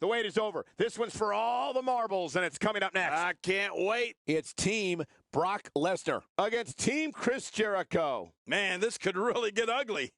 The wait is over. This one's for all the marbles, and it's coming up next. I can't wait. It's Team Brock Lesnar against Team Chris Jericho. Man, this could really get ugly.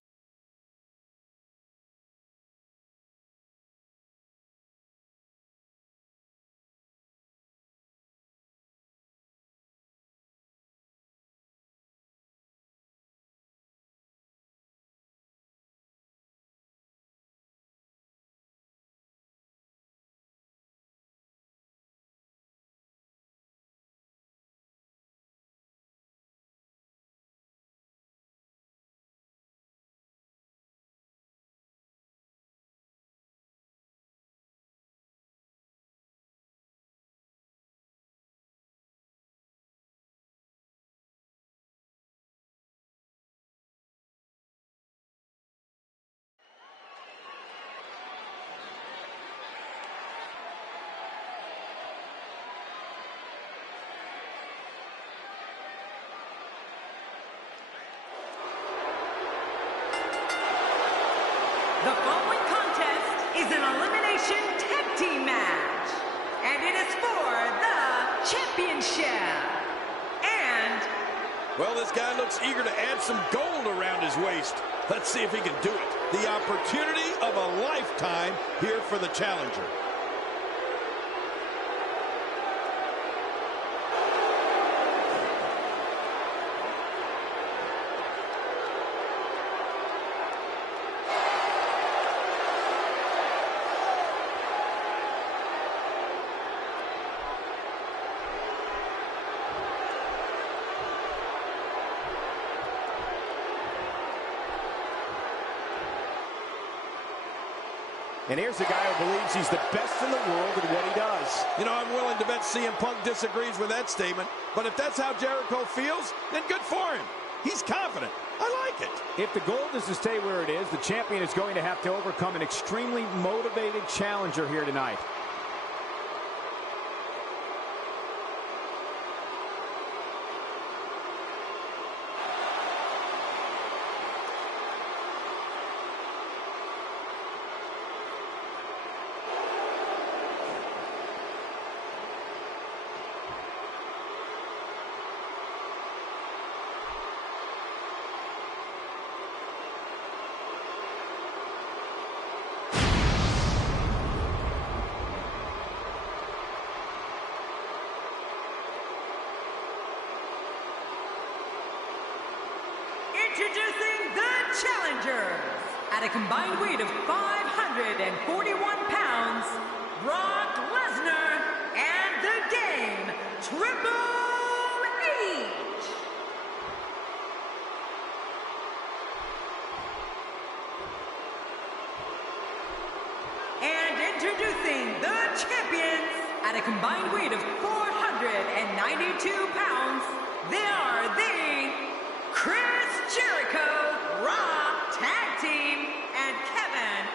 The following contest is an elimination tag team match, and it is for the championship. And well, this guy looks eager to add some gold around his waist. Let's see if he can do it. The opportunity of a lifetime here for the challenger. And here's a guy who believes he's the best in the world at what he does. You know, I'm willing to bet CM Punk disagrees with that statement, but if that's how Jericho feels, then good for him. He's confident. I like it. If the goal is to stay where it is, the champion is going to have to overcome an extremely motivated challenger here tonight. introducing the challengers at a combined weight of 541 pounds, Brock Lesnar and the Game, Triple H. And introducing the champions at a combined weight of 492 pounds, they are the Chris Jericho Raw Tag Team and Kevin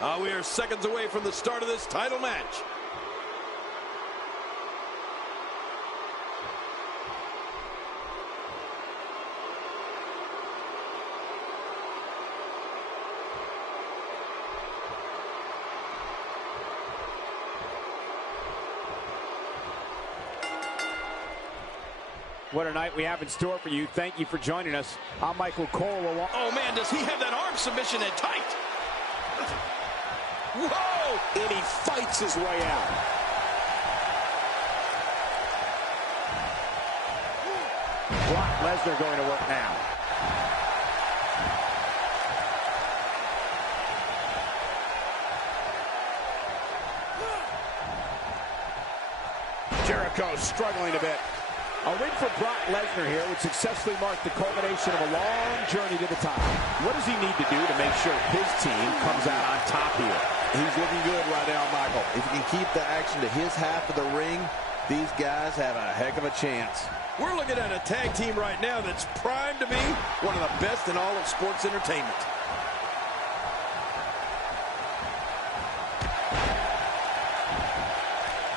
Owens. We are seconds away from the start of this title match. What a night we have in store for you. Thank you for joining us. I'm Michael Cole. Oh, man, does he have that arm submission in tight? Whoa! And he fights his way out. Brock Lesnar going to work now. Jericho struggling a bit. A win for Brock Lesnar here would successfully mark the culmination of a long journey to the top. What does he need to do to make sure his team comes out on top here? He's looking good right now, Michael. If he can keep the action to his half of the ring, these guys have a heck of a chance. We're looking at a tag team right now that's primed to be one of the best in all of sports entertainment.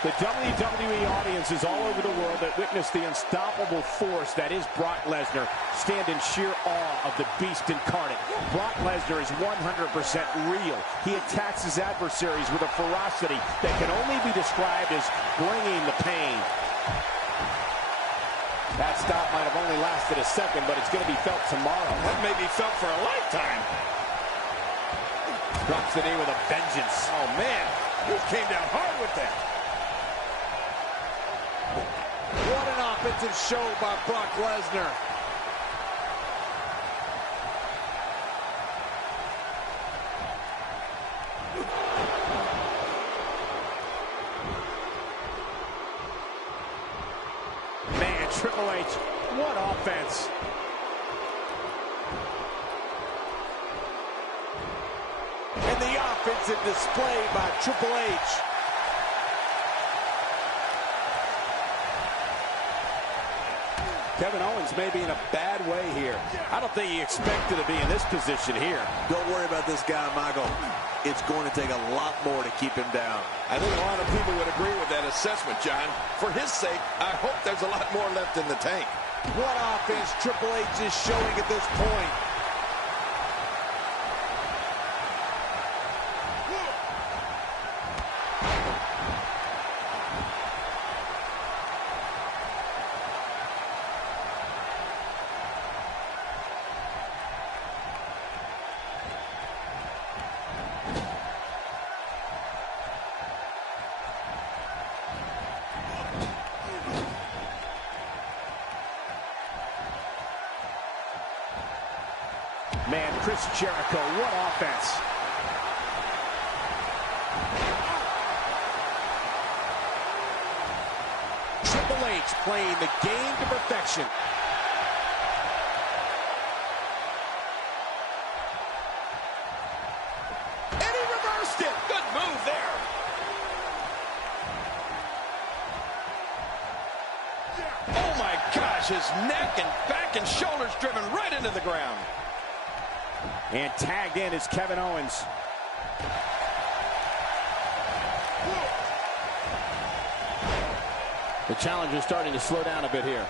The WWE audiences all over the world that witness the unstoppable force that is Brock Lesnar stand in sheer awe of the beast incarnate. Brock Lesnar is 100% real. He attacks his adversaries with a ferocity that can only be described as bringing the pain. That stop might have only lasted a second, but it's going to be felt tomorrow. That may be felt for a lifetime. Drops the knee with a vengeance. Oh, man. He came down hard with that. What an offensive show by Brock Lesnar. Man, Triple H, what offense. And the offensive display by Triple H. Kevin Owens may be in a bad way here. I don't think he expected to be in this position here. Don't worry about this guy, Michael. It's going to take a lot more to keep him down. I think a lot of people would agree with that assessment, John. For his sake, I hope there's a lot more left in the tank. What offense Triple H is showing at this point. Man, Chris Jericho, what offense. Triple H playing the game to perfection. And he reversed it. Good move there. Oh, my gosh. His neck and back and shoulders driven right into the ground. And tagged in is Kevin Owens. The challenger's starting to slow down a bit here.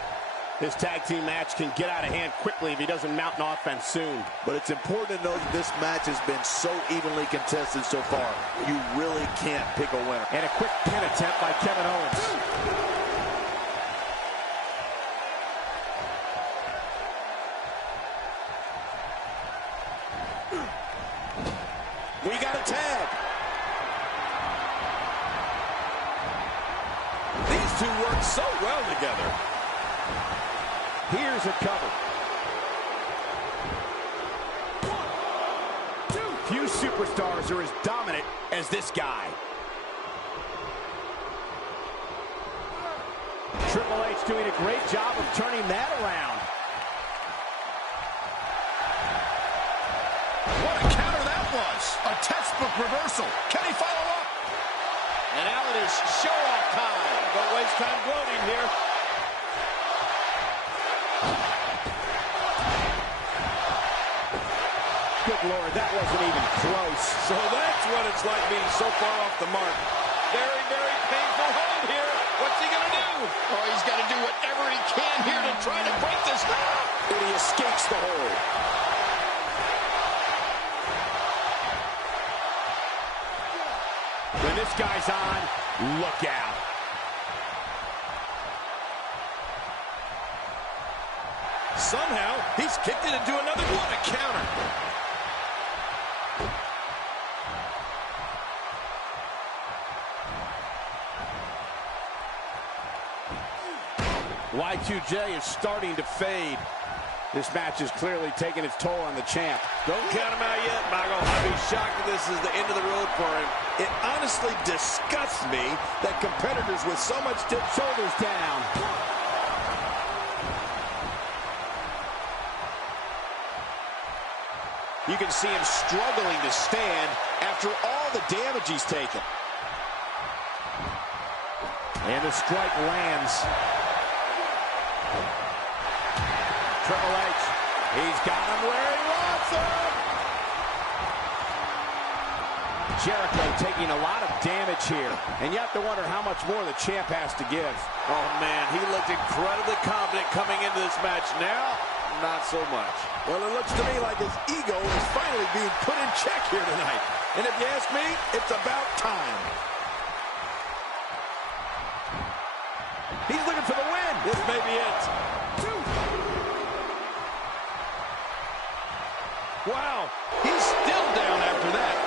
This tag team match can get out of hand quickly if he doesn't mount an offense soon. But it's important to know that this match has been so evenly contested so far. You really can't pick a winner. And a quick pin attempt by Kevin Owens. We got a tag. These two work so well together. Here's a cover. Few superstars are as dominant as this guy. Triple H doing a great job of turning that around. What a counter that was. A textbook reversal. Can he follow up? And now it is show-off time. Don't waste time gloating here. Good Lord, that wasn't even close. So that's what it's like being so far off the mark. Very, very painful hold here. What's he going to do? Oh, he's got to do whatever he can here to try to break this. And he escapes the hold. When this guy's on, look out. Somehow, he's kicked it into another one. A counter. Y2J is starting to fade. This match is clearly taking its toll on the champ. Don't count him out yet, Michael. I'd be shocked if this is the end of the road for him. It honestly disgusts me that competitors with so much dip Shoulders down. You can see him struggling to stand after all the damage he's taken. And the strike lands. Triple H, he's got him where he wants him. Jericho taking a lot of damage here. And you have to wonder how much more the champ has to give. Oh, man, he looked incredibly confident coming into this match. Now, not so much. Well, it looks to me like his ego is finally being put in check here tonight. And if you ask me, it's about time. He's looking for the win. This may be it. Wow, he's still down after that.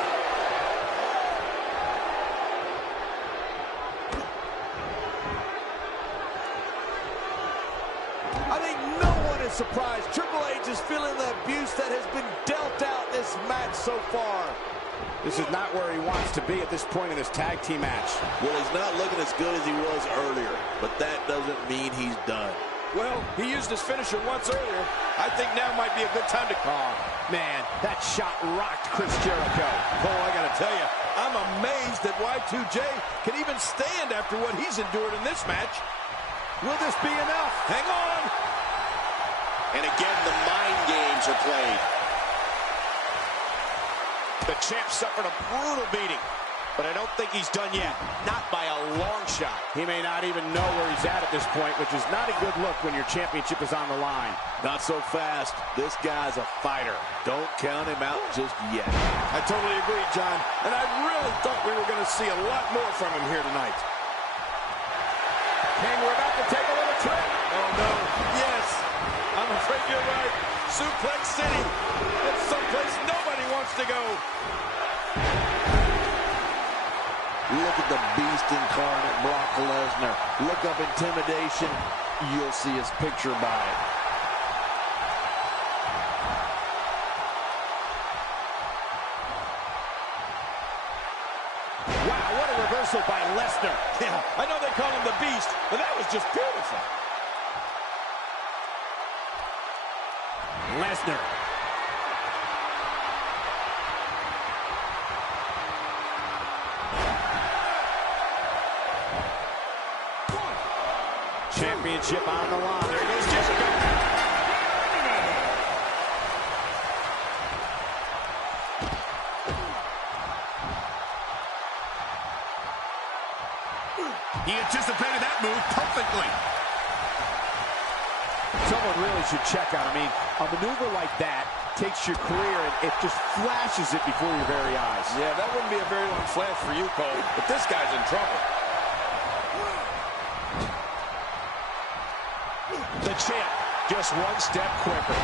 I think no one is surprised. Triple H is feeling the abuse that has been dealt out this match so far. This is not where he wants to be at this point in this tag team match. Well, he's not looking as good as he was earlier, but that doesn't mean he's done. Well, he used his finisher once earlier. I think now might be a good time to... Oh, man, that shot rocked Chris Jericho. Oh, I gotta tell you, I'm amazed that Y2J can even stand after what he's endured in this match. Will this be enough? Hang on! And again, the mind games are played. The champ suffered a brutal beating, but I don't think he's done yet. Not by a long shot. He may not even know where he's at this point, which is not a good look when your championship is on the line. Not so fast. This guy's a fighter. Don't count him out just yet. I totally agree, John. And I really thought we were going to see a lot more from him here tonight. And we're about to take a little trip. Oh, no. Yes. I'm afraid you're right. Suplex City. It's someplace nobody wants to go. Look at the beast incarnate, Brock Lesnar. Look up intimidation. You'll see his picture by it. Wow, what a reversal by Lesnar. Yeah, I know they call him the Beast, but that was just beautiful. Lesnar. Championship on the line. There goes Jericho. He anticipated that move perfectly. Someone really should check out. I mean, a maneuver like that takes your career and it just flashes it before your very eyes. Yeah, that wouldn't be a very long flash for you, Cole, but this guy's in trouble. The champ, just one step quicker.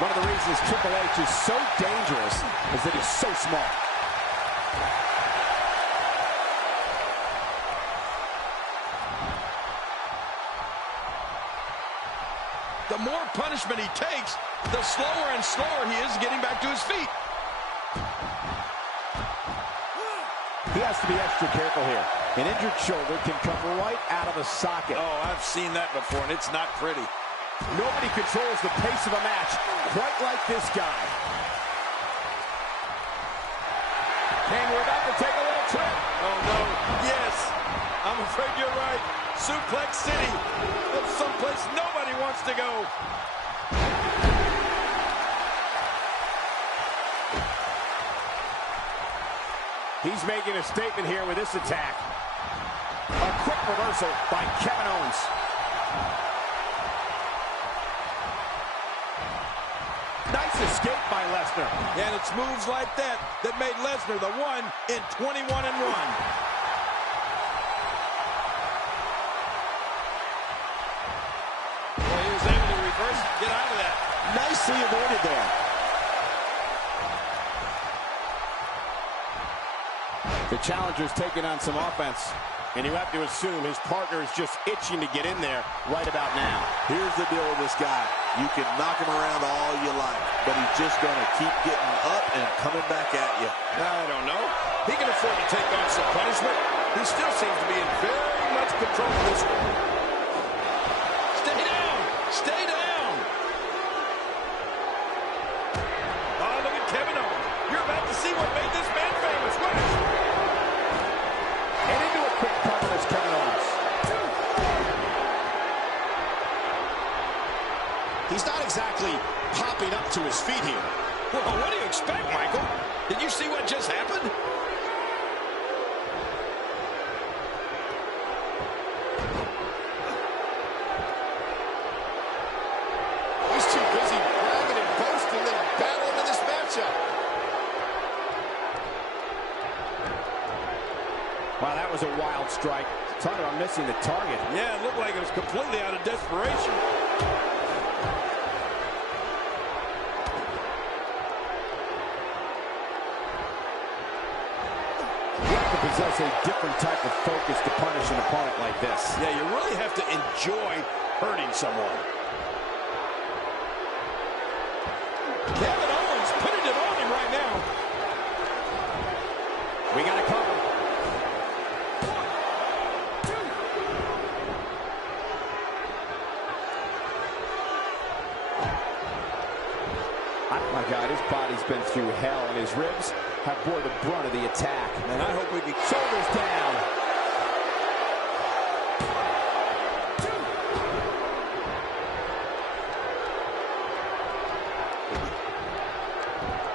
One of the reasons Triple H is so dangerous is that he's so small. The more punishment he takes, the slower and slower he is getting back to his feet. He has to be extra careful here. An injured shoulder can come right out of the socket. Oh, I've seen that before, and it's not pretty. Nobody controls the pace of a match quite like this guy. And we're about to take a little trip. Oh, no. Yes. I'm afraid you're right. Suplex City. That's someplace nobody wants to go. He's making a statement here with this attack. A quick reversal by Kevin Owens. Nice escape by Lesnar. And it's moves like that that made Lesnar the one in 21-1. Well, he was able to reverse and get out of that. Nicely avoided there. The challenger's taking on some offense, and you have to assume his partner is just itching to get in there right about now. Here's the deal with this guy. You can knock him around all you like, but he's just going to keep getting up and coming back at you. I don't know. He can afford to take on some punishment. He still seems to be in very much control of this one. Stay down! Stay down! Oh, look at Kevin Owens. You're about to see what made this man famous. Watch! And into a quick cover as Kevin Owens. He's not exactly popping up to his feet here. Well, what do you expect, Michael? Did you see what just happened? was a wild strike. Talking about missing the target. Yeah, it looked like it was completely out of desperation. You have to possess a different type of focus to punish an opponent like this. Yeah, you really have to enjoy hurting someone. Kevin Owens putting it on him right now. We got to cover. Oh my God, his body's been through hell, and his ribs have bore the brunt of the attack. And I hope we can... Shoulders down.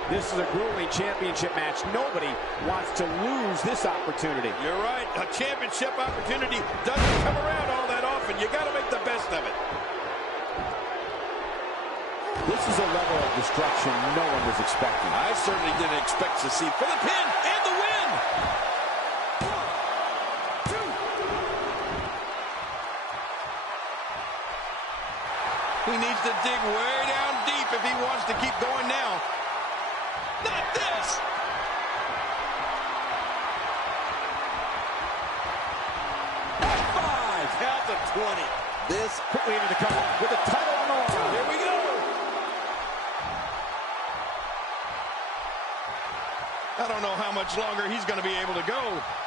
This is a grueling championship match. Nobody wants to lose this opportunity. You're right. A championship opportunity doesn't come around all that often. You got to make the best of it. This is a level of destruction no one was expecting. I certainly didn't expect to see for the pin and the win. He needs to dig way down deep if he wants to keep going now. Not this. F5. Count to 20. This Quickly into the cover with the title on the line. Here we go. I don't know how much longer he's going to be able to go.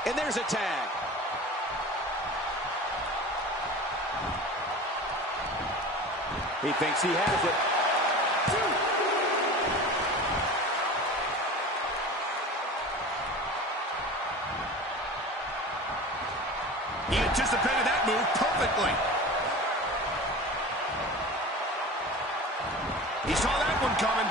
And there's a tag. He thinks he has it. He anticipated that move perfectly. He saw that one coming.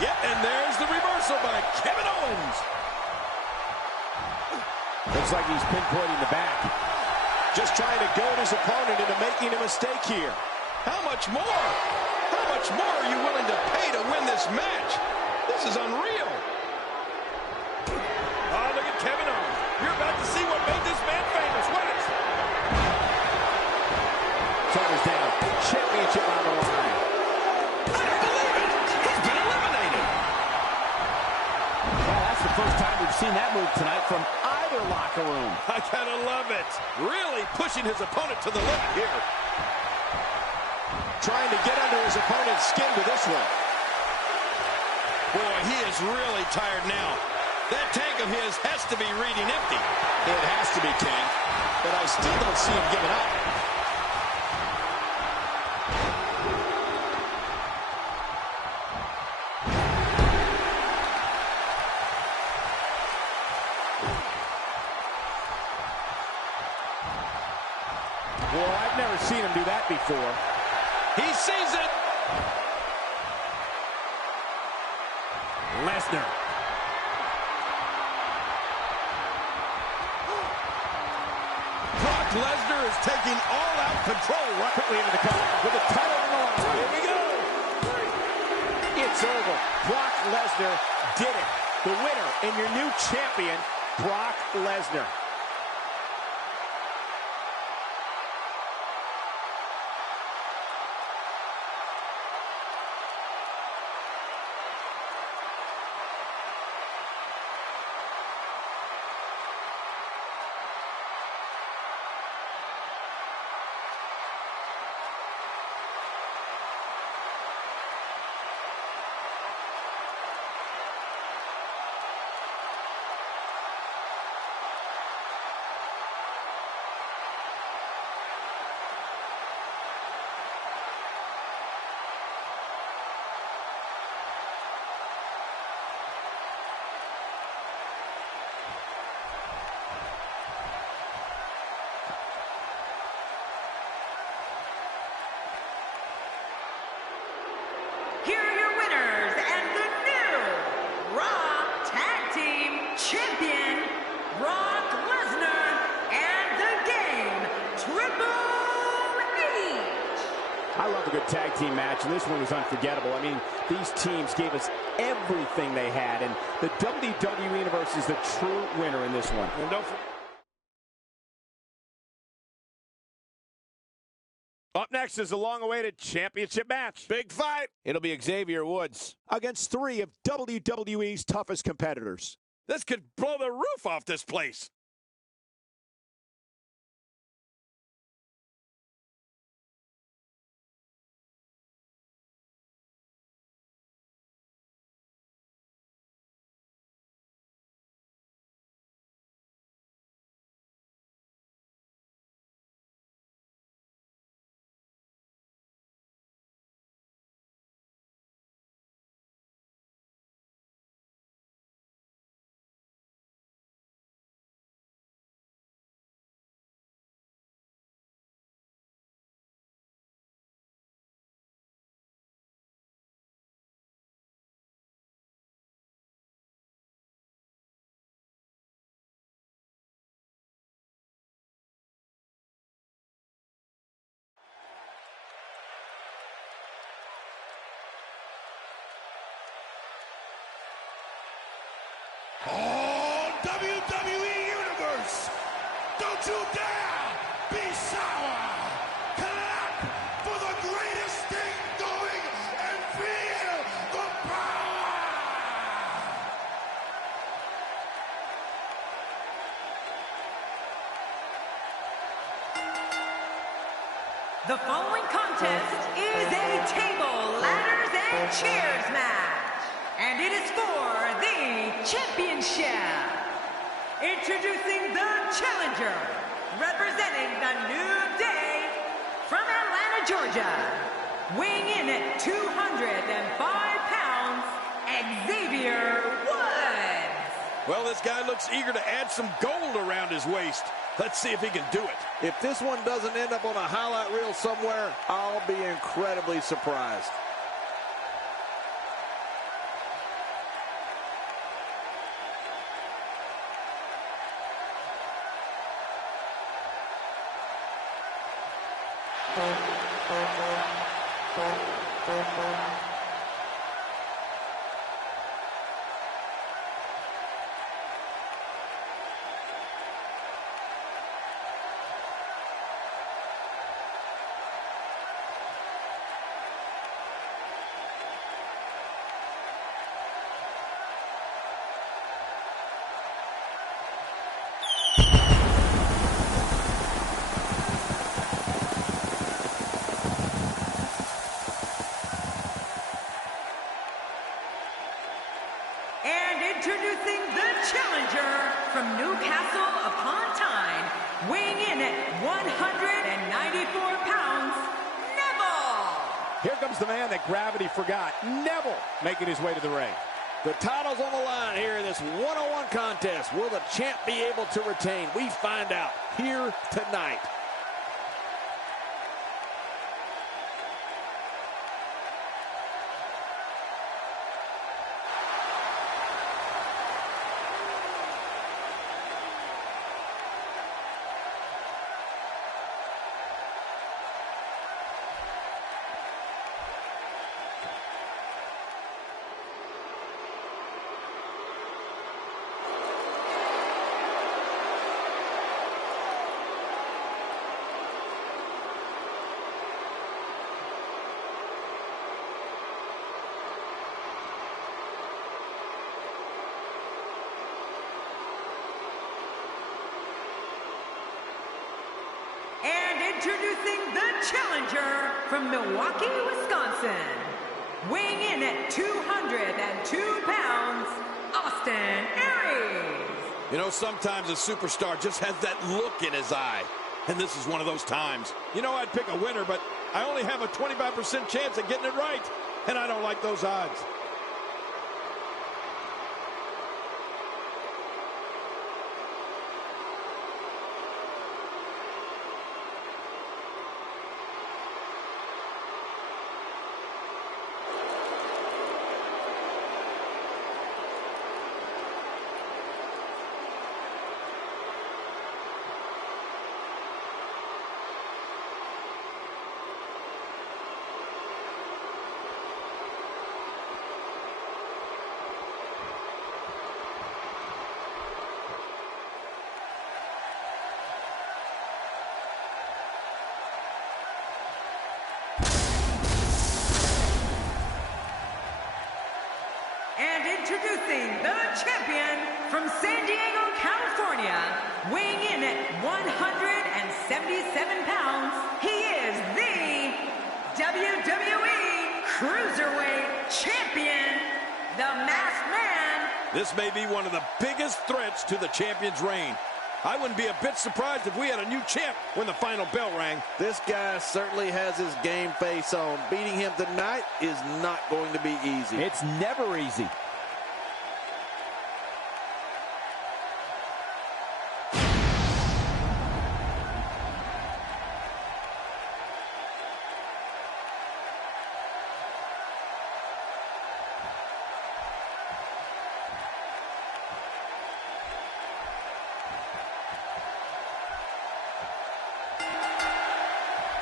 Yep, and there's the reversal by Kevin Owens. Looks like he's pinpointing the back. Just trying to goad his opponent into making a mistake here. How much more? How much more are you willing to pay to win this match? This is unreal. Oh, look at Kevin Owens. You're about to see what made this man famous. Wait. Shoulders down. Championship on the line. I don't believe it. He's been eliminated. Well, that's the first time we've seen that move tonight from either locker room. I gotta love it. Really pushing his opponent to the limit here. Trying to get under his opponent's skin with this one. Boy, he is really tired now. That tank of his has to be reading empty. It has to be, King. But I still don't see him giving up. Well, I've never seen him do that before. He sees it. Lesnar. Brock Lesnar is taking all-out control right Quickly into the cover with the title on the line. Here we go. It's over. Brock Lesnar did it. The winner and your new champion, Brock Lesnar. Here are your winners and the new Raw Tag Team Champion, Brock Lesnar, and the Game, Triple H. I love a good tag team match, and this one was unforgettable. I mean, These teams gave us everything they had, and the WWE Universe is the true winner in this one. And Up next is the long-awaited championship match. big fight. It'll be Xavier Woods Against three of WWE's toughest competitors. This could blow the roof off this place. Oh, WWE Universe, don't you dare be sour. Clap for the greatest thing going and feel the power. The following contest is a table, ladders, and chairs match. And it is for the championship. Introducing the challenger, representing the New Day from Atlanta, Georgia. Weighing in at 205 pounds, Xavier Woods. Well, this guy looks eager to add some gold around his waist. Let's see if he can do it. If this one doesn't end up on a highlight reel somewhere, I'll be incredibly surprised. Introducing the challenger from Newcastle upon Tyne, weighing in at 194 pounds, Neville. Here comes the man that gravity forgot, Neville, making his way to the ring. The title's on the line here in this one-on-one contest. Will the champ be able to retain? We find out here tonight. And introducing the challenger from Milwaukee, Wisconsin, weighing in at 202 pounds, Austin Aries. You know, sometimes a superstar just has that look in his eye. And this is one of those times. You know, I'd pick a winner, but I only have a 25% chance of getting it right. And I don't like those odds. Introducing the champion from San Diego, California, weighing in at 177 pounds, he is the WWE Cruiserweight Champion, the Masked Man. This may be one of the biggest threats to the champion's reign. I wouldn't be a bit surprised if we had a new champ when the final bell rang. This guy certainly has his game face on. Beating him tonight is not going to be easy. It's never easy.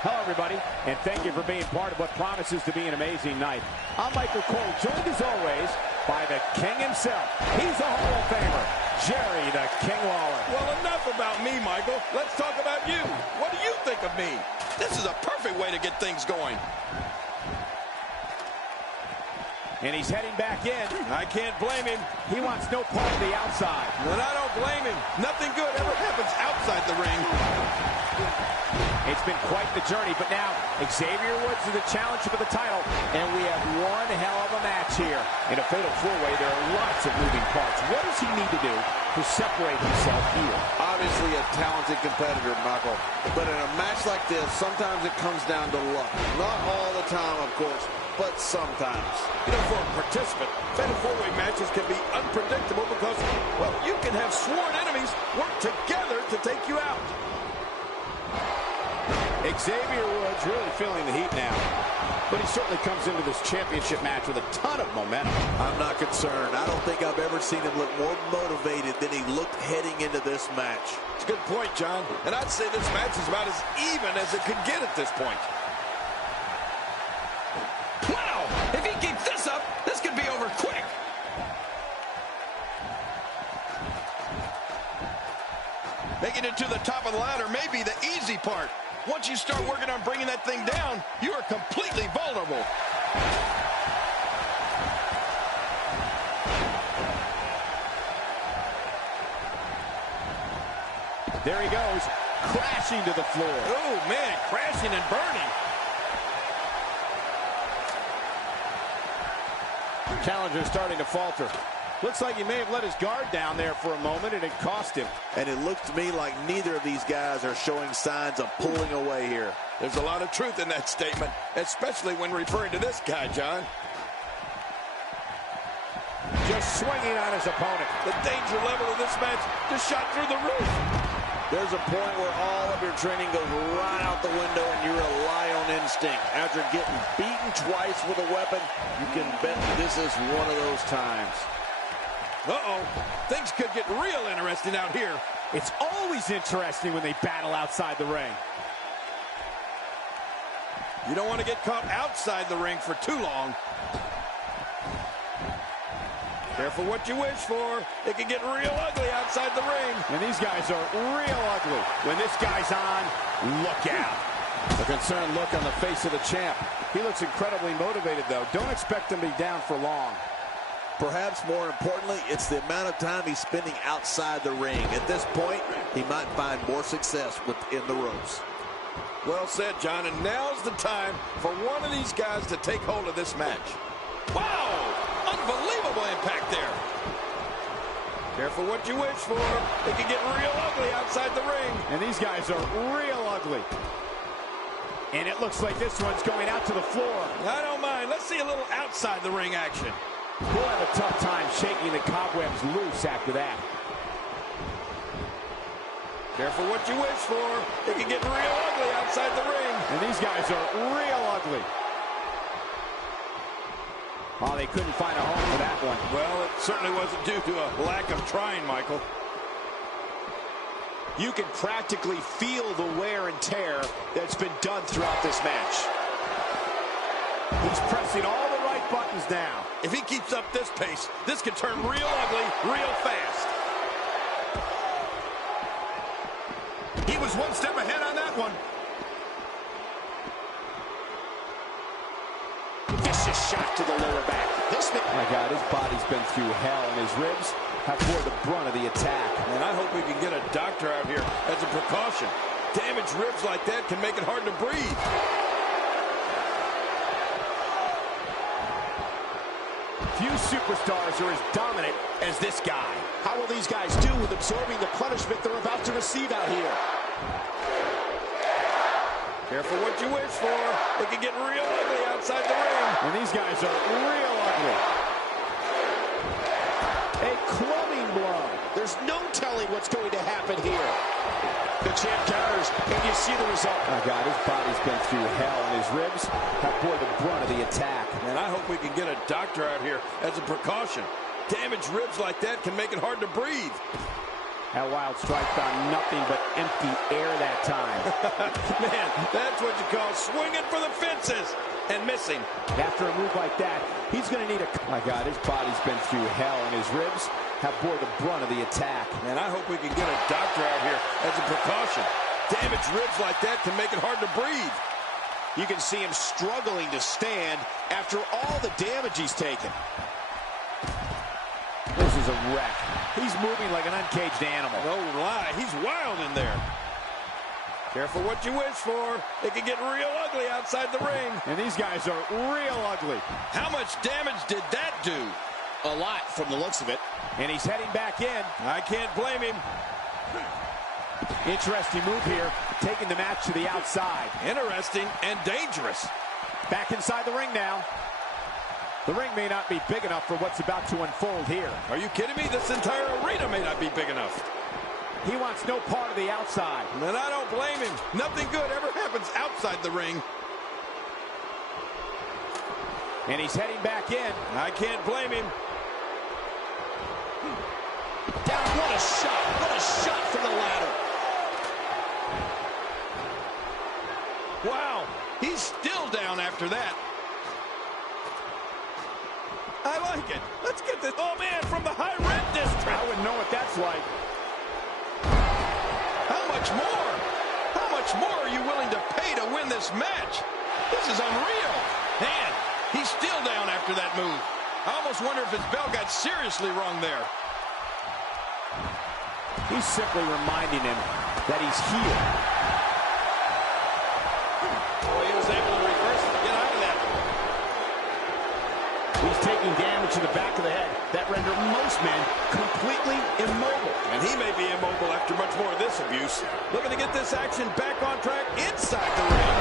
Hello, everybody, and thank you for being part of what promises to be an amazing night. I'm Michael Cole, joined as always by the King himself. He's a Hall of Famer, Jerry the King Lawler. Well, enough about me, Michael. Let's talk about you. What do you think of me? This is a perfect way to get things going. And he's heading back in. I can't blame him. He wants no part of the outside. And I don't blame him. Nothing good ever happens outside the ring. It's been quite the journey, but now Xavier Woods is the challenger for the title, and we have one hell of a match here. In a fatal four-way, there are lots of moving parts. What does he need to do to separate himself here? Obviously a talented competitor, Michael. But in a match like this, sometimes it comes down to luck. Not all the time, of course, but sometimes. You know, for a participant, fatal four-way matches can be unpredictable because, well, you can have sworn enemies work together to take you out. Xavier Woods really feeling the heat now, but he certainly comes into this championship match with a ton of momentum. I'm not concerned. I don't think I've ever seen him look more motivated than he looked heading into this match. It's a good point, John. And I'd say this match is about as even as it could get at this point. Wow! If he keeps this up, this could be over quick. Making it to the top of the ladder may be the easy part. Once you start working on bringing that thing down, you are completely vulnerable. There he goes, crashing to the floor. Oh, man, crashing and burning. Challenger starting to falter. Looks like he may have let his guard down there for a moment, and it cost him. And it looks to me like neither of these guys are showing signs of pulling away here. There's a lot of truth in that statement, especially when referring to this guy, John. Just swinging on his opponent. The danger level of this match just shot through the roof. There's a point where all of your training goes right out the window and you rely on instinct. After getting beaten twice with a weapon, you can bet this is one of those times. Uh-oh. Things could get real interesting out here. It's always interesting when they battle outside the ring. You don't want to get caught outside the ring for too long. Careful what you wish for. It can get real ugly outside the ring. And these guys are real ugly. When this guy's on, look out. A concerned look on the face of the champ. He looks incredibly motivated, though. Don't expect him to be down for long. Perhaps more importantly, it's the amount of time he's spending outside the ring. At this point, he might find more success within the ropes. Well said, John, and now's the time for one of these guys to take hold of this match. Wow! Unbelievable impact there. Careful what you wish for. It can get real ugly outside the ring. And these guys are real ugly. And it looks like this one's going out to the floor. I don't mind. Let's see a little outside the ring action. We'll have a tough time shaking the cobwebs loose after that. Careful what you wish for. It can get real ugly outside the ring. And these guys are real ugly. Oh, they couldn't find a home for that one. Well, it certainly wasn't due to a lack of trying, Michael. You can practically feel the wear and tear that's been done throughout this match. He's pressing all the right buttons now. If he keeps up this pace, this could turn real ugly real fast. He was one step ahead on that one. Vicious shot to the lower back. This man... My God, his body's been through hell, and his ribs have bore the brunt of the attack. And I hope we can get a doctor out here as a precaution. Damaged ribs like that can make it hard to breathe. Few superstars are as dominant as this guy. How will these guys do with absorbing the punishment they're about to receive out here? Careful what you wish for. It can get real ugly outside the ring. And these guys are real ugly. A clubbing blow. There's no telling what's going to happen here. The champ counters, and you see the result. My God, his body's been through hell, and his ribs have bore the brunt of the attack. And I hope we can get a doctor out here as a precaution. Damaged ribs like that can make it hard to breathe. That wild strike found nothing but empty air that time. Man, that's what you call swinging for the fences and missing. After a move like that, he's going to need a... My God, his body's been through hell, and his ribs have bore the brunt of the attack. And I hope we can get a doctor out here as a precaution. Damaged ribs like that can make it hard to breathe. You can see him struggling to stand after all the damage he's taken. This is a wreck. He's moving like an uncaged animal. No lie, he's wild in there. Careful what you wish for. It can get real ugly outside the ring. And these guys are real ugly. How much damage did that do? A lot from the looks of it. And he's heading back in. I can't blame him. Interesting move here, taking the match to the outside. Interesting and dangerous. Back inside the ring now. The ring may not be big enough for what's about to unfold here. Are you kidding me? This entire arena may not be big enough. He wants no part of the outside. And I don't blame him. Nothing good ever happens outside the ring. And he's heading back in. I can't blame him. Down, what a shot. What a shot from the ladder. Wow, he's still down after that. I like it. Let's get this. Oh, man, from the high red district. I wouldn't know what that's like. How much more? How much more are you willing to pay to win this match? This is unreal. Man, he's still down after that move. I almost wonder if his bell got seriously wrong there. He's simply reminding him that he's here. Boy, he was able to reverse it to get out of that. He's taking damage to the back of the head that rendered most men completely immobile. And he may be immobile after much more of this abuse. Looking to get this action back on track inside the ring.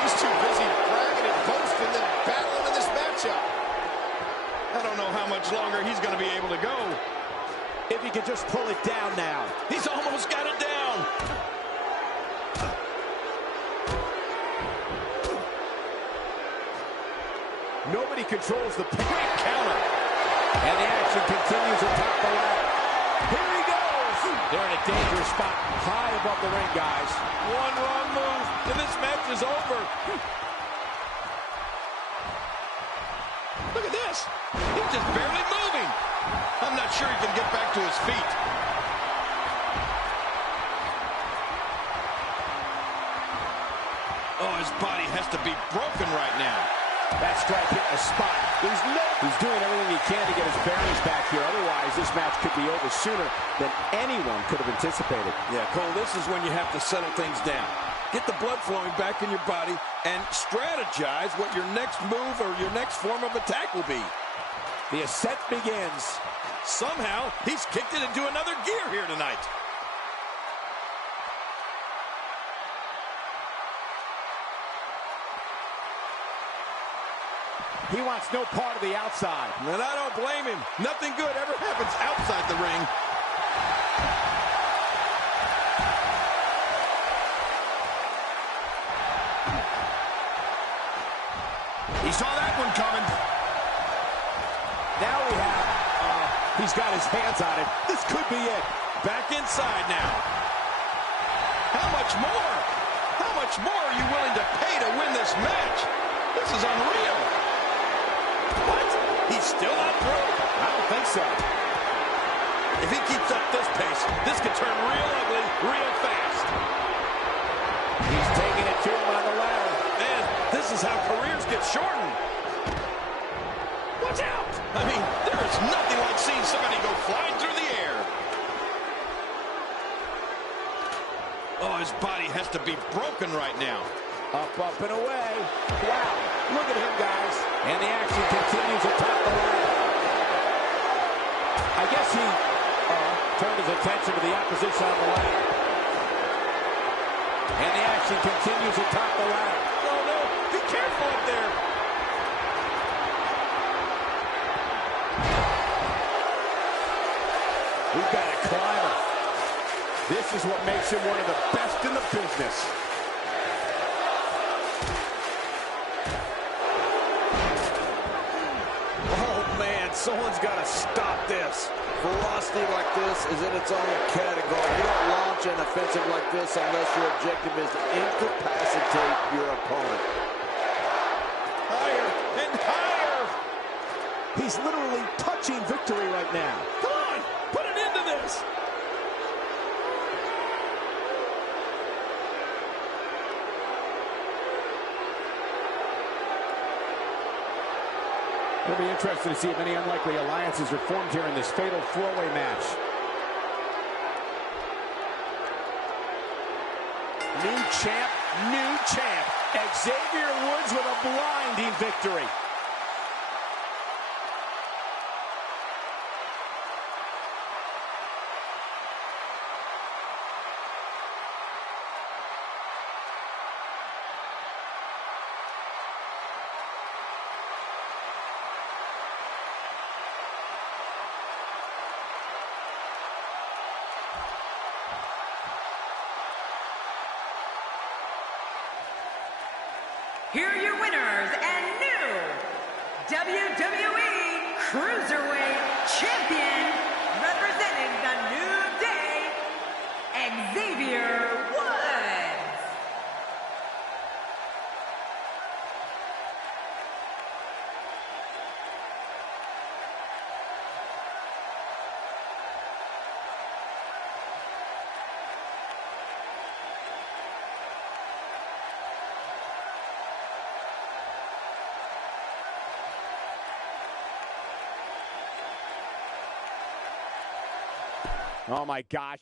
He's too busy bragging and boasting than battling in this matchup. I don't know how much longer he's going to be able to go. If he could just pull it down now. He's almost got it down. Nobody controls the quick counter. And the action continues atop the ladder. Here he goes. They're in a dangerous spot high above the ring, guys. One wrong move, and this match is over. Look at this. He's just barely moving. I'm not sure he can get back to his feet. Oh, his body has to be broken right now. That strike hit the spot. He's doing everything he can to get his bearings back here. Otherwise, this match could be over sooner than anyone could have anticipated. Yeah, Cole, this is when you have to settle things down. Get the blood flowing back in your body and strategize what your next move or your next form of attack will be. The ascent begins. Somehow, he's kicked it into another gear here tonight. He wants no part of the outside. And I don't blame him. Nothing good ever happens outside the ring. He saw that one coming. Now we have, he's got his hands on it. This could be it. Back inside now. How much more? How much more are you willing to pay to win this match? This is unreal. What? He's still not through? I don't think so. If he keeps up this pace, this could turn real ugly real fast. He's taking it to him on the ladder. Man, this is how careers get shortened. I mean, there is nothing like seeing somebody go flying through the air. Oh, his body has to be broken right now. Up, and away. Wow. Look at him, guys. And the action continues atop the ladder. I guess he turned his attention to the opposition on the ladder. And the action continues atop the ladder. Oh, no. Be careful up there. We've got a climber. This is what makes him one of the best in the business. Oh, man, someone's got to stop this. Ferocity like this is in its own category. You don't launch an offensive like this unless your objective is to incapacitate your opponent. Higher and higher. He's literally touching victory right now. Come on, put an end to this. It'll be interesting to see if any unlikely alliances are formed here in this fatal four-way match. New champ, new champ. Xavier Woods with a blinding victory. Here are your winners and new WWE Cruiserweight Champion, representing the New Day, Xavier Woods. Oh, my gosh.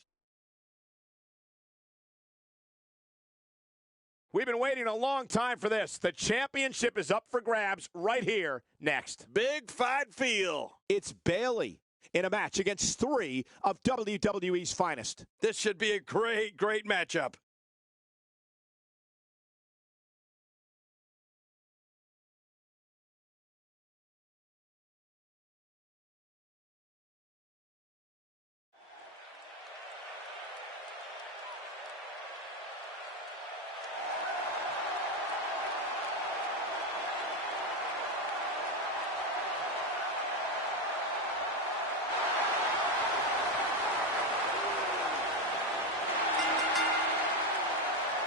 We've been waiting a long time for this. The championship is up for grabs right here next. Big fight feel. It's Bayley in a match against three of WWE's finest. This should be a great, great matchup.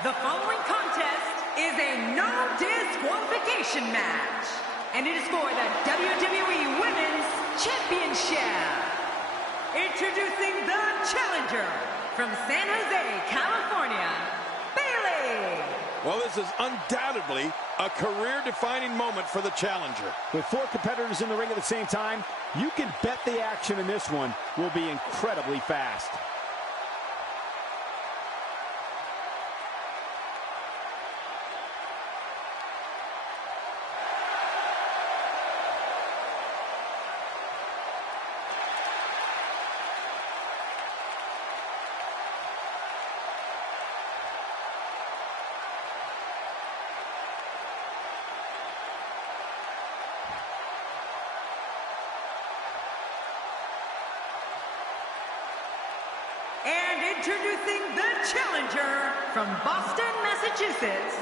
The following contest is a no disqualification match, and it is for the WWE Women's Championship. Introducing the challenger from San Jose, California, Bayley. Well, this is undoubtedly a career-defining moment for the challenger. With four competitors in the ring at the same time, you can bet the action in this one will be incredibly fast. And introducing the challenger from Boston, Massachusetts,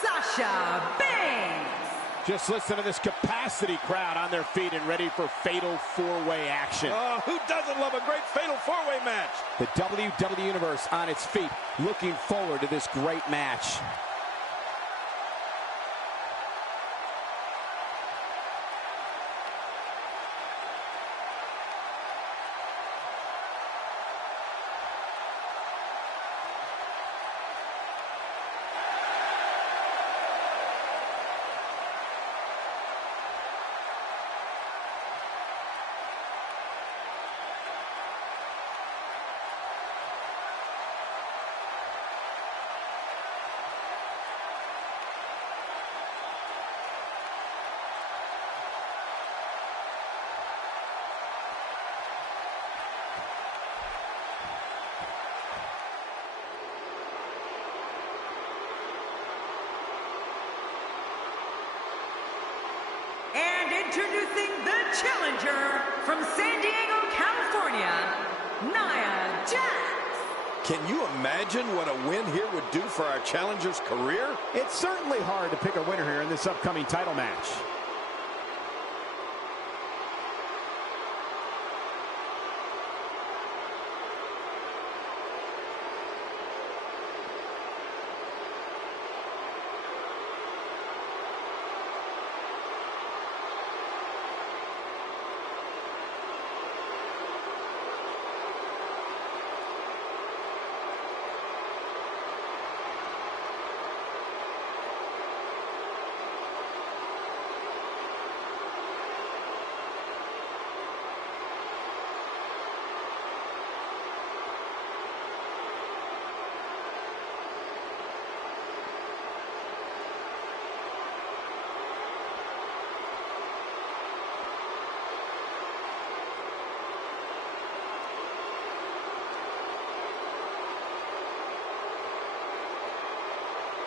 Sasha Banks. Just listen to this capacity crowd on their feet and ready for fatal four-way action. Oh, who doesn't love a great fatal four-way match? The WWE Universe on its feet, looking forward to this great match. Introducing the challenger from San Diego, California, Nia Jax. Can you imagine what a win here would do for our challenger's career? It's certainly hard to pick a winner here in this upcoming title match.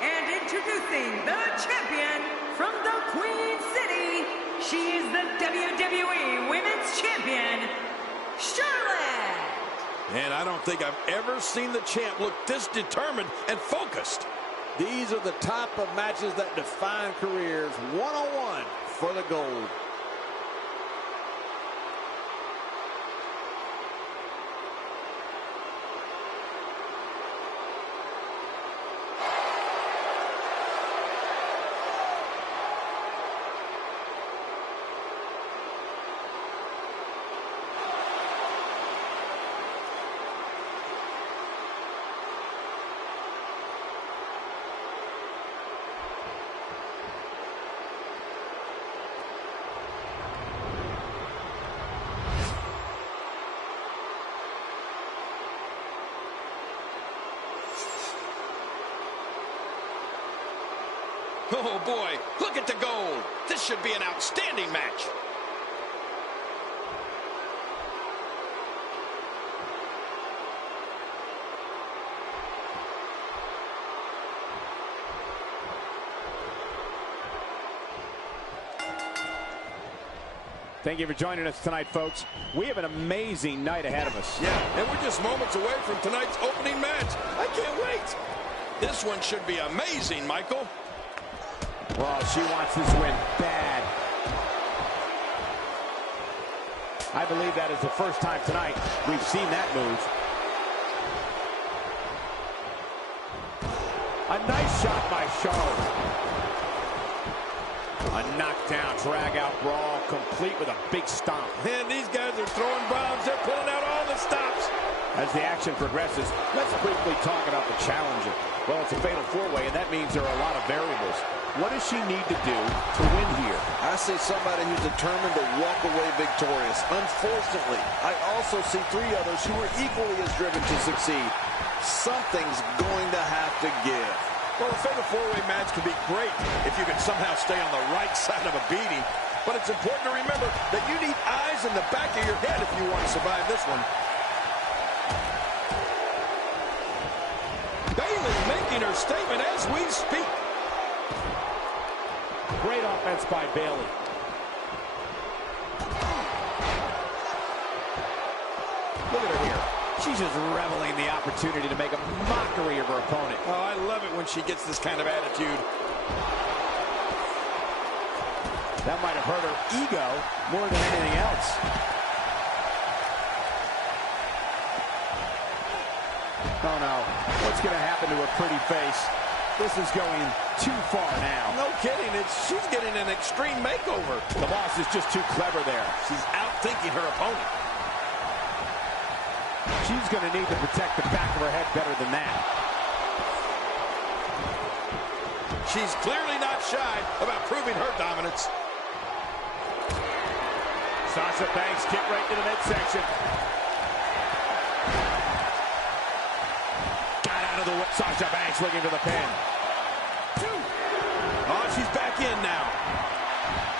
And introducing the champion from the Queen City, she is the WWE Women's Champion, Charlotte. And I don't think I've ever seen the champ look this determined and focused. These are the type of matches that define careers. One-on-one for the gold. Oh boy, look at the gold. This should be an outstanding match. Thank you for joining us tonight, folks. We have an amazing night ahead of us. Yeah, and we're just moments away from tonight's opening match. I can't wait. This one should be amazing, Michael. Well, she wants this win bad. I believe that is the first time tonight we've seen that move. A nice shot by Charlotte. A knockdown, drag-out brawl, complete with a big stomp. And these guys are throwing bombs. They're pulling out all the stops. As the action progresses, let's briefly talk about the challenger. Well, it's a fatal four-way, and that means there are a lot of variables. What does she need to do to win here? I see somebody who's determined to walk away victorious. Unfortunately, I also see three others who are equally as driven to succeed. Something's going to have to give. Well, a fatal four-way match can be great if you can somehow stay on the right side of a beating. But it's important to remember that you need eyes in the back of your head if you want to survive this one. Bayley making her statement as we speak. Great offense by Bayley. Look at her here. She's just reveling in the opportunity to make a mockery of her opponent. Oh, I love it when she gets this kind of attitude. That might have hurt her ego more than anything else. Oh, no. What's going to happen to her pretty face? This is going too far now. No kidding. She's getting an extreme makeover. The boss is just too clever there. She's outthinking her opponent. She's going to need to protect the back of her head better than that. She's clearly not shy about proving her dominance. Sasha Banks kick right to the midsection. Got out of the way. Sasha Banks looking for the pin. Oh, she's back in now.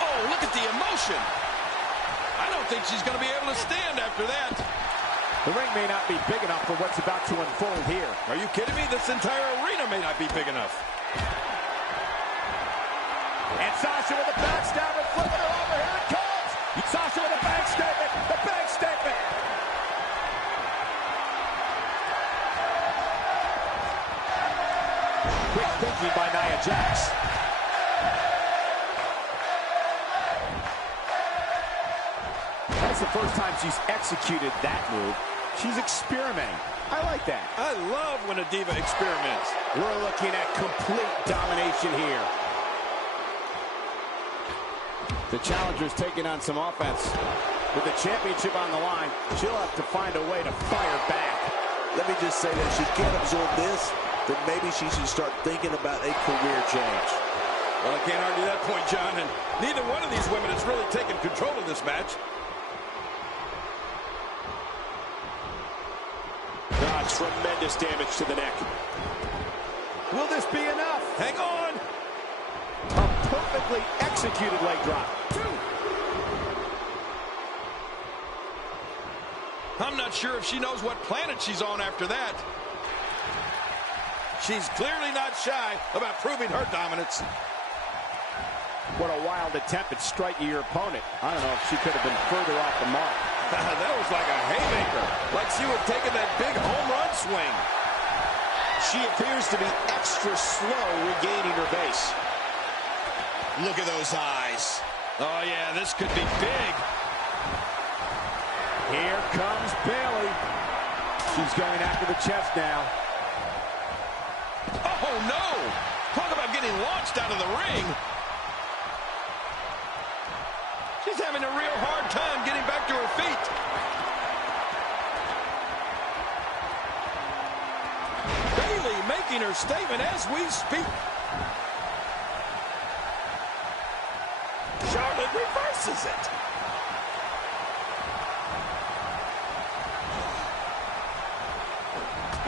Oh, look at the emotion. I don't think she's going to be able to stand after that. The ring may not be big enough for what's about to unfold here. Are you kidding me? This entire arena may not be big enough. And Sasha with a backstabber, flipping her over. Here it comes. Sasha with a bank statement. The bank statement. Quick thinking by Nia Jax. That's the first time she's executed that move. She's experimenting. I like that. I love when a diva experiments. We're looking at complete domination here. The challenger's taking on some offense. With the championship on the line, she'll have to find a way to fire back. Let me just say that if she can't absorb this, then maybe she should start thinking about a career change. Well, I can't argue that point, John, and neither one of these women has really taken control of this match. Tremendous damage to the neck. Will this be enough? Hang on. A perfectly executed leg drop. I'm not sure if she knows what planet she's on after that. She's clearly not shy about proving her dominance. What a wild attempt at striking your opponent. I don't know if she could have been further off the mark. That was like a haymaker, like she was taking that big home run swing. She appears to be extra slow regaining her base. Look at those eyes. Oh, yeah, this could be big. Here comes Bayley. She's going after the chest now. Oh, no. Talk about getting launched out of the ring. She's having a real hard time getting back to her feet. Bayley making her statement as we speak. Charlotte reverses it.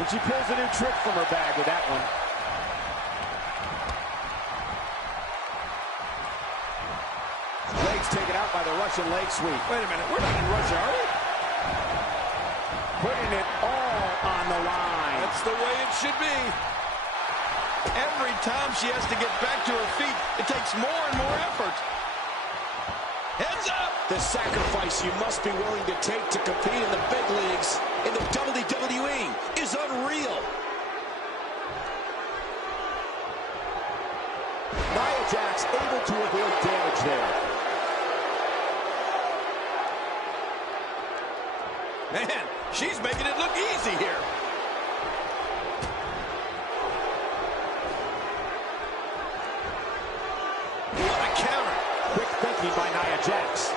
And she pulls a new trick from her bag with that one. Legs taken out by the Russian leg sweep. Wait a minute, we're not in Russia, are we? Putting it all on the line. That's the way it should be. Every time she has to get back to her feet, it takes more and more effort. Heads up! The sacrifice you must be willing to take to compete in the big leagues in the WWE is unreal. Nia Jax able to avoid damage there. Man, she's making it look easy here. What a counter. Quick thinking by Nia Jax.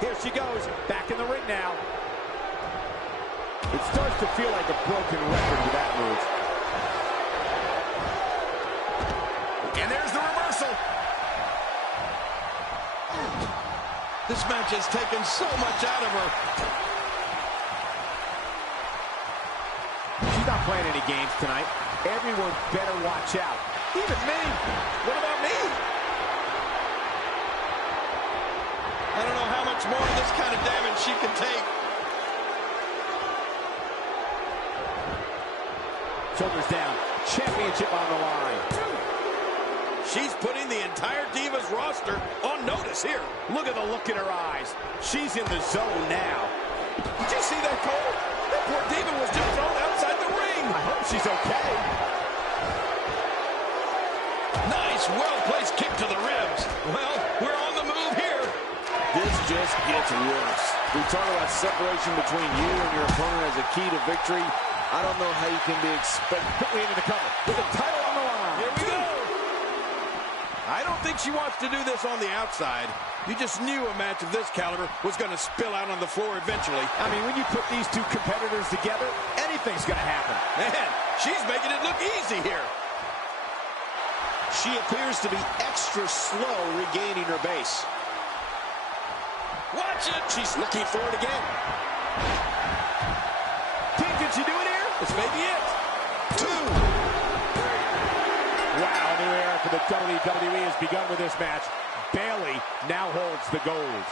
Here she goes, back in the ring now. It starts to feel like a broken record with that move. And there's the reversal. This match has taken so much out of her. She's not playing any games tonight. Everyone better watch out. Even me. What about me? I don't know how much more of this kind of damage she can take. Shoulders down. Championship on the line. She's putting the entire Divas roster on notice here. Look at the look in her eyes. She's in the zone now. Did you see that, Cole? That poor Diva was just thrown outside the ring. I hope she's okay. Nice, well-placed kick to the ribs. Well, we're on the move here. This just gets worse. We talk about separation between you and your opponent as a key to victory. I don't know how you can be expected. Quickly into the cover with the title on the line. Here we go. I don't think she wants to do this on the outside. You just knew a match of this caliber was going to spill out on the floor eventually. I mean, when you put these two competitors together, anything's going to happen. Man, she's making it look easy here. She appears to be extra slow regaining her base. Watch it. She's looking for it again. Can she do it here? This may be it. 2. Wow, a new era for the WWE has begun with this match. Bayley now holds the gold.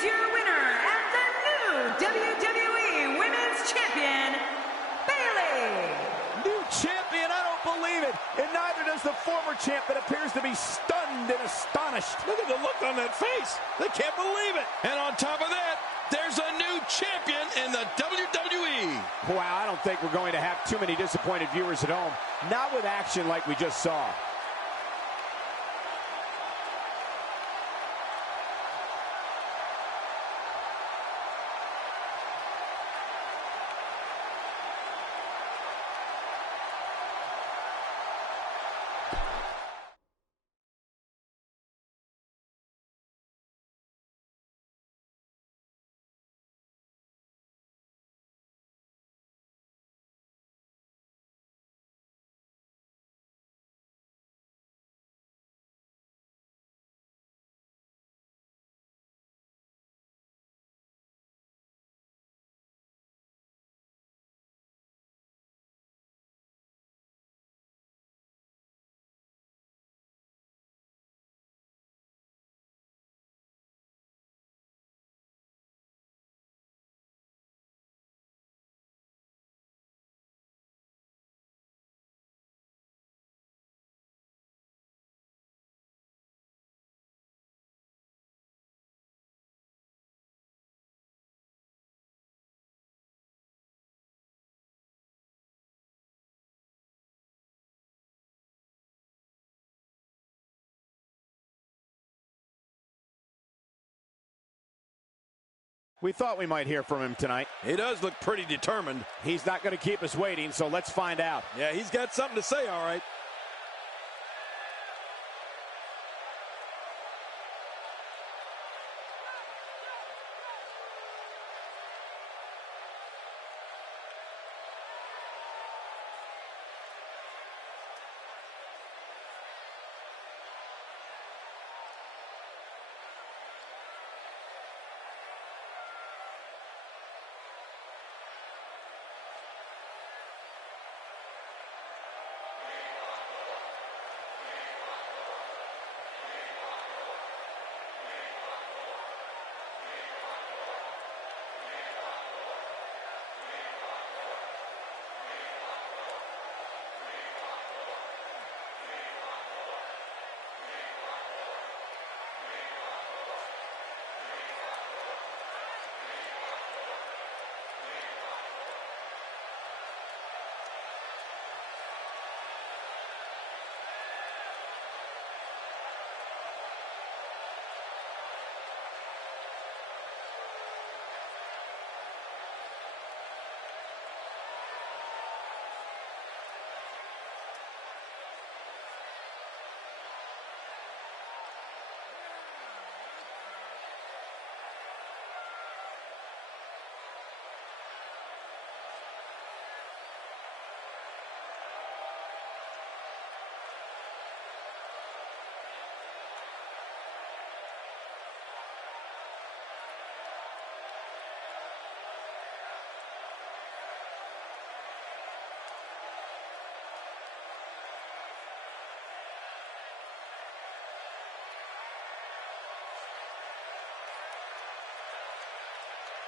is your winner and the new WWE Women's Champion, Bayley. New champion, I don't believe it. And neither does the former champ that appears to be stunned and astonished. Look at the look on that face. They can't believe it. And on top of that, there's a new champion in the WWE. Wow, I don't think we're going to have too many disappointed viewers at home. Not with action like we just saw. We thought we might hear from him tonight. He does look pretty determined. He's not going to keep us waiting, so let's find out. Yeah, he's got something to say, all right.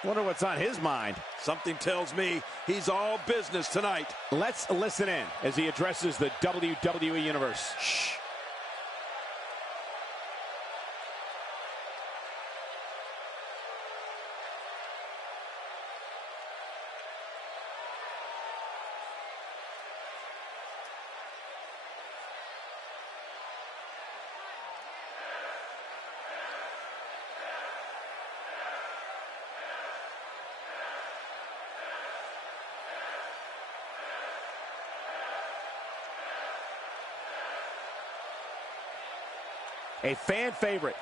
Wonder what's on his mind. Something tells me he's all business tonight. Let's listen in as he addresses the WWE Universe. Shh. A fan favorite.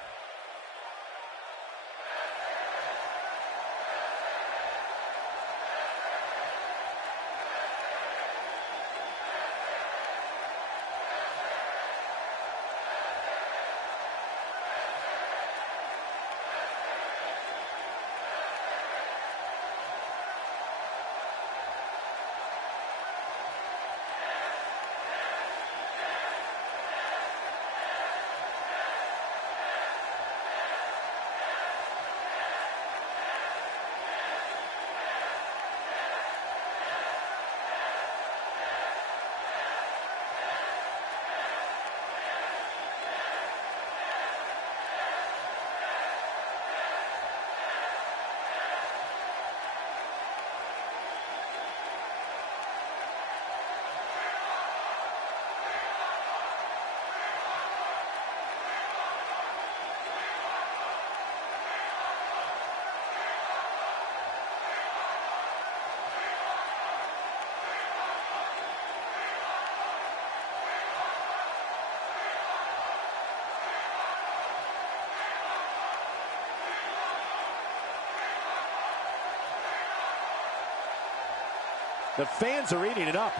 The fans are eating it up.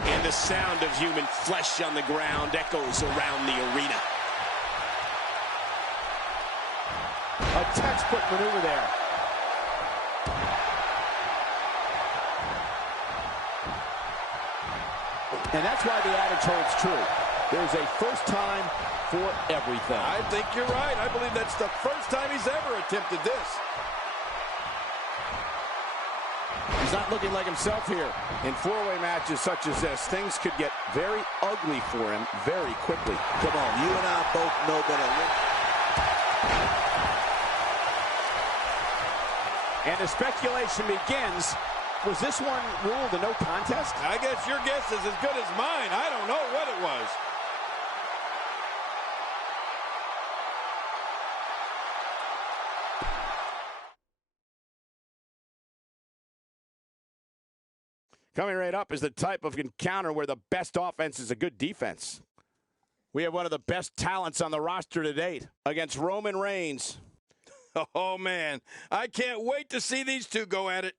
And the sound of human flesh on the ground echoes around the arena. A textbook maneuver there. And that's why the adage holds true. There's a first time for everything. I think you're right. I believe that's the first time he's ever attempted this. He's not looking like himself here. In four-way matches such as this, things could get very ugly for him very quickly. Come on, you and I both know better. And the speculation begins. Was this one ruled a no contest? I guess your guess is as good as mine. I don't know what it was. Coming right up is the type of encounter where the best offense is a good defense. We have one of the best talents on the roster to date against Roman Reigns. Oh, man. I can't wait to see these two go at it.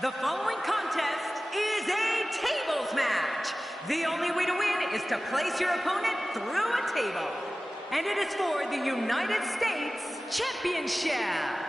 The following contest is a tables match. The only way to win is to place your opponent through a table. And it is for the United States Championship.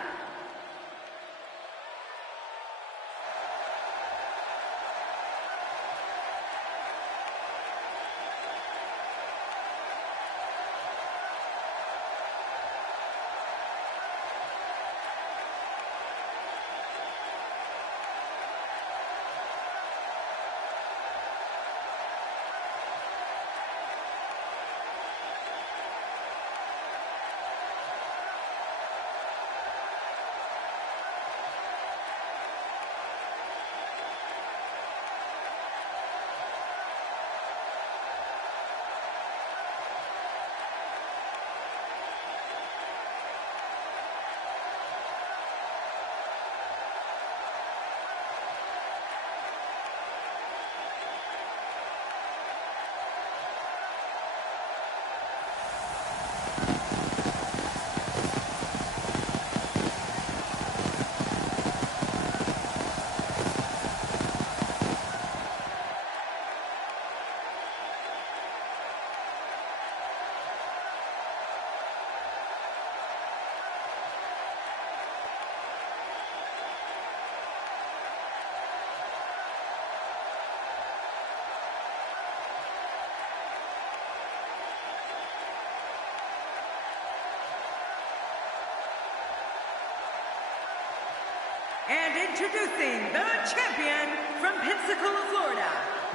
And introducing the champion from Pensacola, Florida,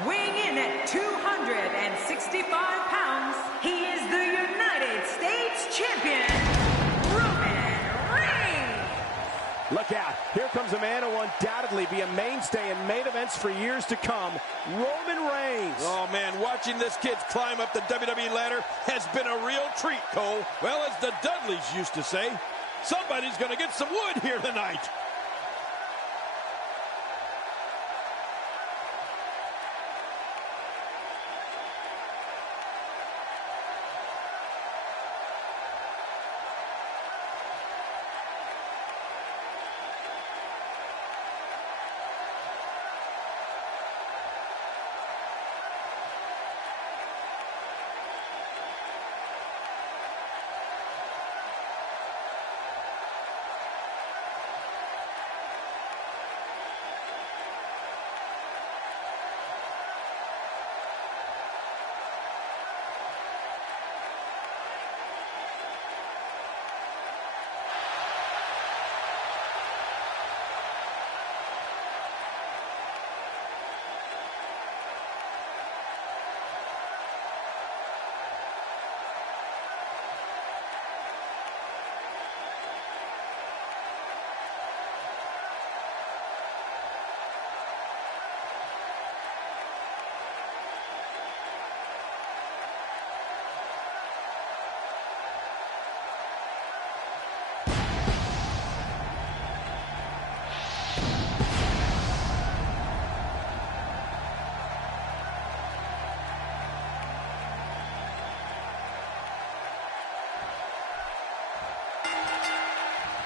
weighing in at 265 pounds, he is the United States champion, Roman Reigns. Look out. Here comes a man who will undoubtedly be a mainstay in main events for years to come, Roman Reigns. Oh, man, watching this kid climb up the WWE ladder has been a real treat, Cole. Well, as the Dudleys used to say, somebody's going to get some wood here tonight.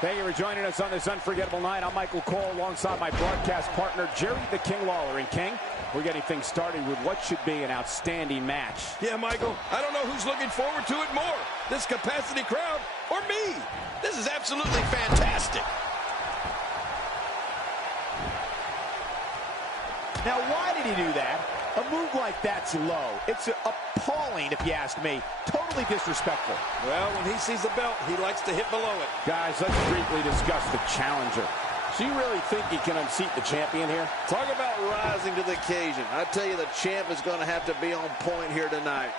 Thank you for joining us on this unforgettable night. I'm Michael Cole alongside my broadcast partner, Jerry the King Lawler. And King, we're getting things started with what should be an outstanding match. Yeah, Michael, I don't know who's looking forward to it more, this capacity crowd or me. This is absolutely fantastic. Now, why did he do that? A move like that's low. It's appalling, if you ask me. Totally disrespectful. Well, when he sees the belt, he likes to hit below it. Guys, let's briefly discuss the challenger. Do you really think he can unseat the champion here? Talk about rising to the occasion. I tell you, the champ is going to have to be on point here tonight.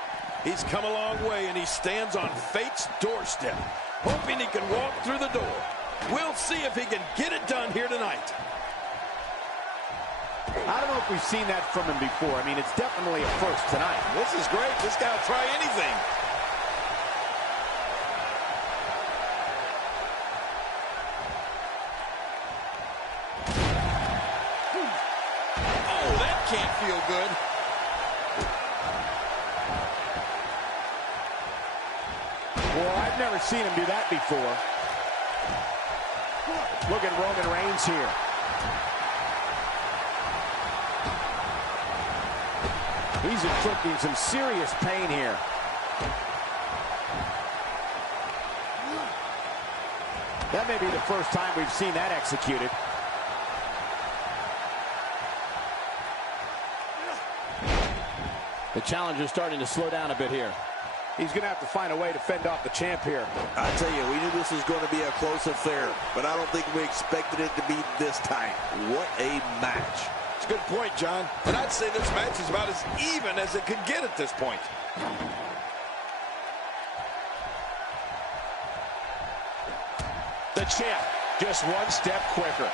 He's come a long way, and he stands on fate's doorstep, hoping he can walk through the door. We'll see if he can get it done here tonight. I don't know if we've seen that from him before. I mean, it's definitely a first tonight. This is great. This guy will try anything. Oh, that can't feel good. Well, I've never seen him do that before. Look at Roman Reigns here. He's inflicting some serious pain here. That may be the first time we've seen that executed. The challenger's starting to slow down a bit here. He's going to have to find a way to fend off the champ here. I tell you, we knew this was going to be a close affair, but I don't think we expected it to be this tight. What a match. It's a good point, John. And I'd say this match is about as even as it could get at this point. The champ, just one step quicker.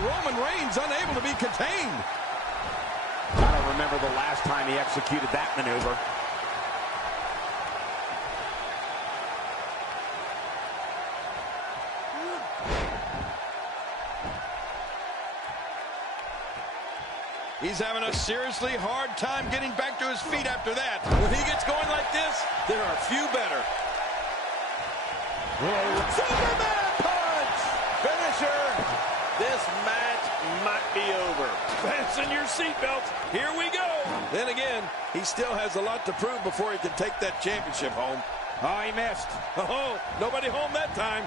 Roman Reigns unable to be contained. I don't remember the last time he executed that maneuver. He's having a seriously hard time getting back to his feet after that. When he gets going like this, there are few better. Superman punch! Finisher! This match might be over. Fasten your seatbelts. Here we go. Then again, he still has a lot to prove before he can take that championship home. Oh, he missed. Oh, nobody home that time.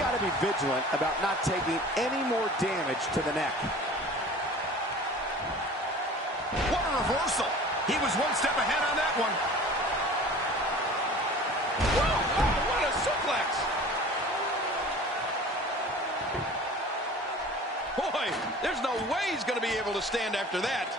got to be vigilant about not taking any more damage to the neck. What a reversal. He was one step ahead on that one. Whoa, wow, what a suplex. Boy, there's no way he's going to be able to stand after that.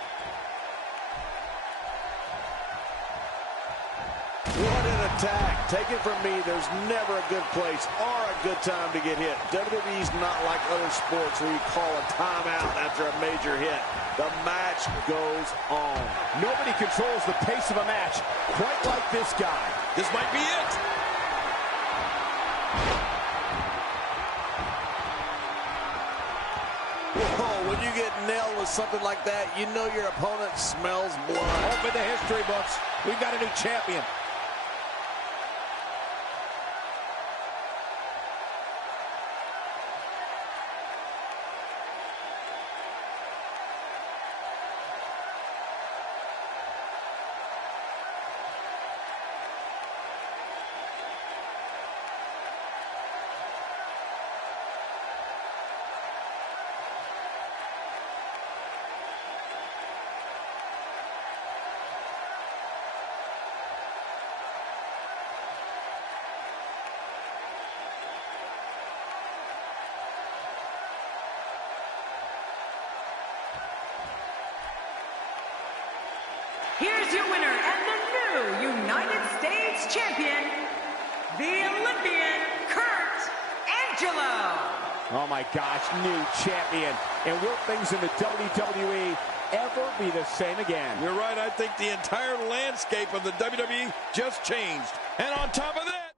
What an attack. Take it from me, there's never a good place or a good time to get hit. WWE's not like other sports where you call a timeout after a major hit. The match goes on. Nobody controls the pace of a match quite like this guy. This might be it. Whoa, when you get nailed with something like that, you know your opponent smells blood. Open the history books. We've got a new champion. Here's your winner and the new United States champion, the Olympian Kurt Angelo. Oh my gosh, new champion. And will things in the WWE ever be the same again? You're right, I think the entire landscape of the WWE just changed. And on top of that,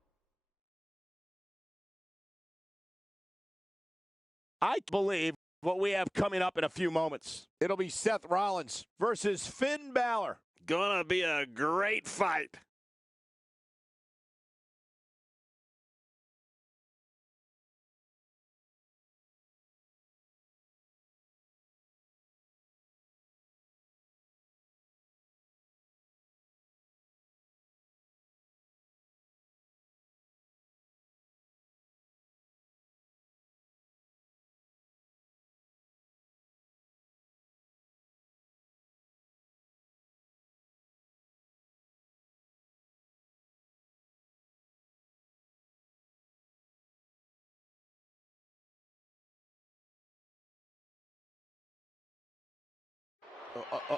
I believe what we have coming up in a few moments. It'll be Seth Rollins versus Finn Balor. Gonna be a great fight.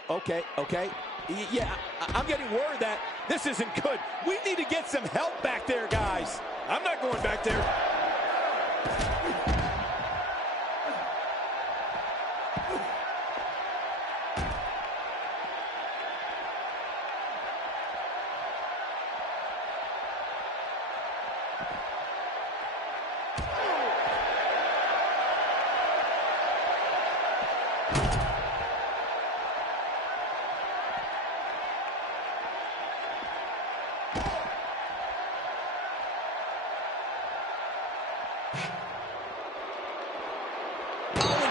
Okay. Yeah, I'm getting word that this isn't good. We need to get some help back there, guys. I'm not going back there.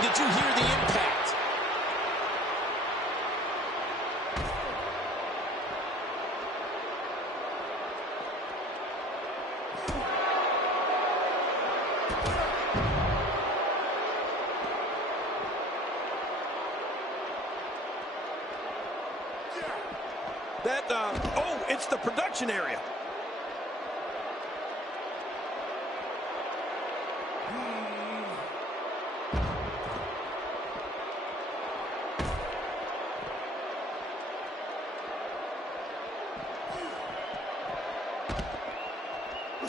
Did you hear the impact? It's the production area.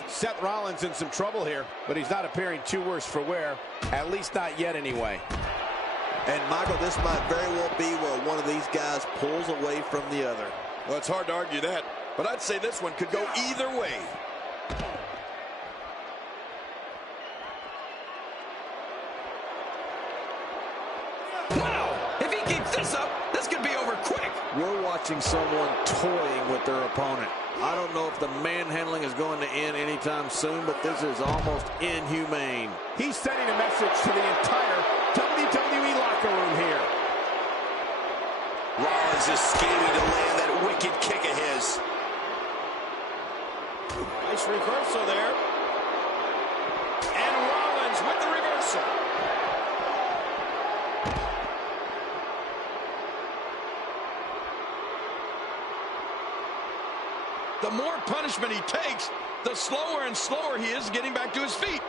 Seth Rollins in some trouble here, but he's not appearing too worse for wear, at least not yet anyway. And Michael, this might very well be where one of these guys pulls away from the other. Well, it's hard to argue that, but I'd say this one could go either way. Wow! If he keeps this up, this could be over quick. We're watching someone toying with their opponent. I don't know if the manhandling is going to end anytime soon, but this is almost inhumane. He's sending a message to the entire WWE locker room here. Rollins is scheming to land that wicked kick of his. Nice reversal there. And Rollins Owens with the reversal. The more punishment he takes, the slower and slower he is getting back to his feet.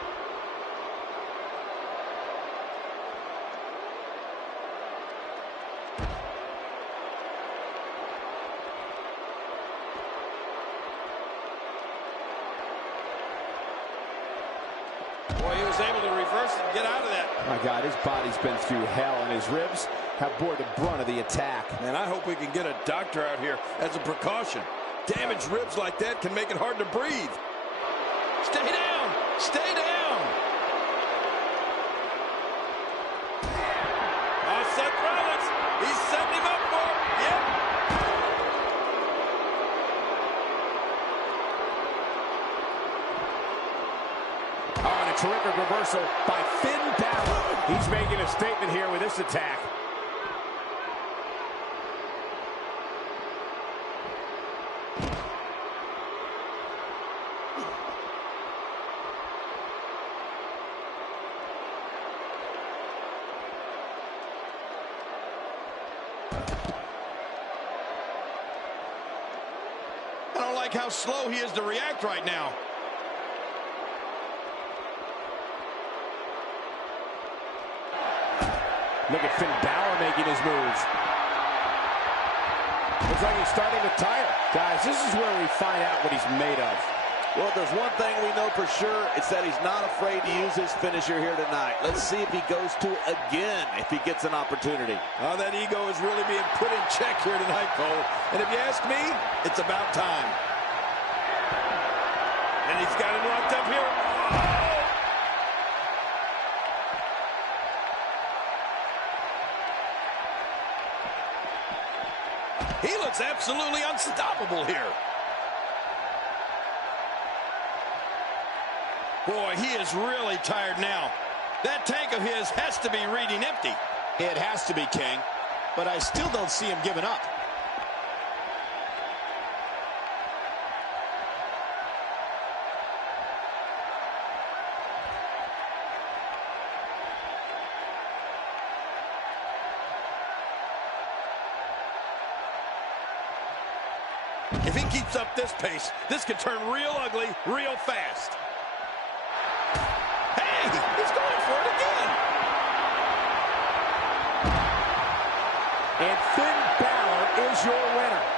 Boy, he was able to reverse it and get out of that. My God, his body's been through hell, and his ribs have bore the brunt of the attack. And I hope we can get a doctor out here as a precaution. Damaged ribs like that can make it hard to breathe. Stay down! Stay down! Oh, Seth Rollins! He's setting him up for it! Yep! Oh, and a terrific reversal by Finn Balor. He's making a statement here with this attack. I don't like how slow he is to react right now. Look at Finn Balor making his moves. Looks like he's starting to tire. Guys, this is where we find out what he's made of. Well, there's one thing we know for sure. It's that he's not afraid to use his finisher here tonight. Let's see if he goes to it again if he gets an opportunity. Oh, that ego is really being put in check here tonight, Cole. And if you ask me, it's about time. And he's got him locked up here. Oh! He looks absolutely unstoppable here. Boy, he is really tired now. That tank of his has to be reading empty. It has to be, King, but I still don't see him giving up. If he keeps up this pace, this could turn real ugly real fast. Hey, he's going for it again. And Finn Balor is your winner.